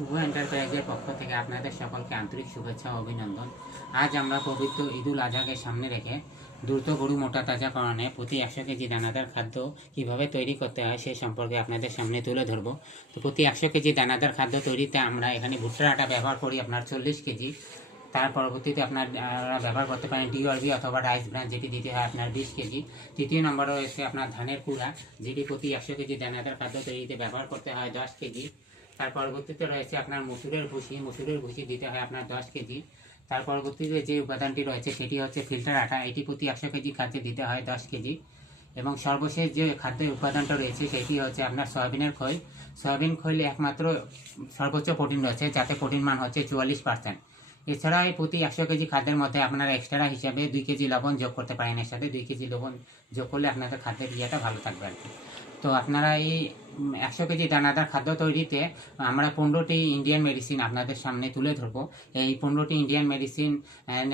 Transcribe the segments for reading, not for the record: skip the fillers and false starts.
শুভ এন্টারপ্রাইজের পক্ষ থেকে আপনাদের সকলকে আন্তরিক শুভেচ্ছা ও অভিনন্দন। আজ আমরা পবিত্র ঈদুল আজহাকে সামনে রেখে দ্রুত গরু মোটা তাজাকরণে প্রতি 100 কেজি দানাদার খাদ্য কীভাবে তৈরি করতে হয় সেই সম্পর্কে আপনাদের সামনে তুলে ধরব। তো প্রতি 100 কেজি দানাদার খাদ্য তৈরিতে আমরা এখানে ভুট্টার আটা ব্যবহার করি আপনার 40 কেজি। তার পরবর্তীতে আপনারা ব্যবহার করতে পারেন ডিওয়ারবি অথবা রাইস ব্রান, যেটি দিতে হয় আপনার 20 কেজি। তৃতীয় নম্বরে রয়েছে আপনার ধানের কুড়া, যেটি প্রতি 100 কেজি দানাদার খাদ্য তৈরিতে ব্যবহার করতে হয় 10 কেজি। তার পরবর্তীতে রয়েছে আপনার মসুরের ভুসি দিতে হয় আপনার 10 কেজি। তার পরবর্তীতে যে উপাদানটি রয়েছে সেটি হচ্ছে ফিল্টার আটা, এটি প্রতি 100 কেজি খাদ্যে দিতে হয় 10 কেজি। এবং সর্বশেষ যে খাদ্যের উপাদানটা রয়েছে সেটি হচ্ছে আপনার সয়াবিনের খৈল। সয়াবিন খৈলে একমাত্র সর্বোচ্চ প্রোটিন রয়েছে, যাতে প্রোটিন মান হচ্ছে 44%। এছাড়া এই প্রতি 100 কেজি খাদ্যের মধ্যে আপনারা এক্সট্রা হিসাবে 2 কেজি লবণ যোগ করতে পারেন। এর সাথে 2 কেজি লবণ যোগ করলে আপনাদের খাদ্যের ইয়েটা ভালো থাকবে আর কি। তো আপনারা এই 100 কেজি দানাদার খাদ্য তৈরিতে আমরা 15টি ইন্ডিয়ান মেডিসিন আপনাদের সামনে তুলে ধরবো। এই 15টি ইন্ডিয়ান মেডিসিন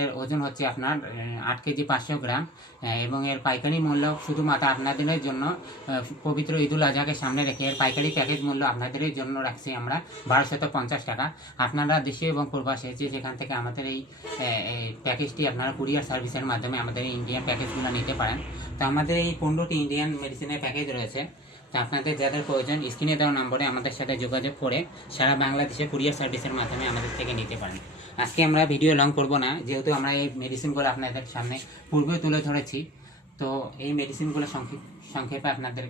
এর ওজন হচ্ছে আপনার 8 কেজি 500 গ্রাম, এবং এর পাইকারি মূল্য শুধুমাত্র আপনাদের জন্য পবিত্র ঈদুল আজহাকে সামনে রেখে এর পাইকারি প্যাকেজ মূল্য আপনাদের জন্য রাখছি আমরা 1250 টাকা। আপনারা দেশে এবং প্রবাসে যে যেখান থেকে আমাদের এই প্যাকেজটি আপনারা কুরিয়ার সার্ভিসের মাধ্যমে আমাদের এই ইন্ডিয়ান প্যাকেজগুলো নিতে পারেন। তো আমাদের এই 15টি ইন্ডিয়ান মেডিসিনের প্যাকেজ রয়েছে। তো আপনাদের যাদের প্রয়োজন স্ক্রিনে দেওয়া নম্বরে আমাদের সাথে যোগাযোগ করে সারা বাংলাদেশে কুরিয়ার সার্ভিসের মাধ্যমে আমাদের থেকে নিতে পারেন। আজকে আমরা ভিডিও লং করব না, যেহেতু আমরা এই মেডিসিনগুলো আপনাদের সামনে পূর্বে তুলে ধরেছি। তো এই মেডিসিনগুলো সংক্ষেপে আপনাদের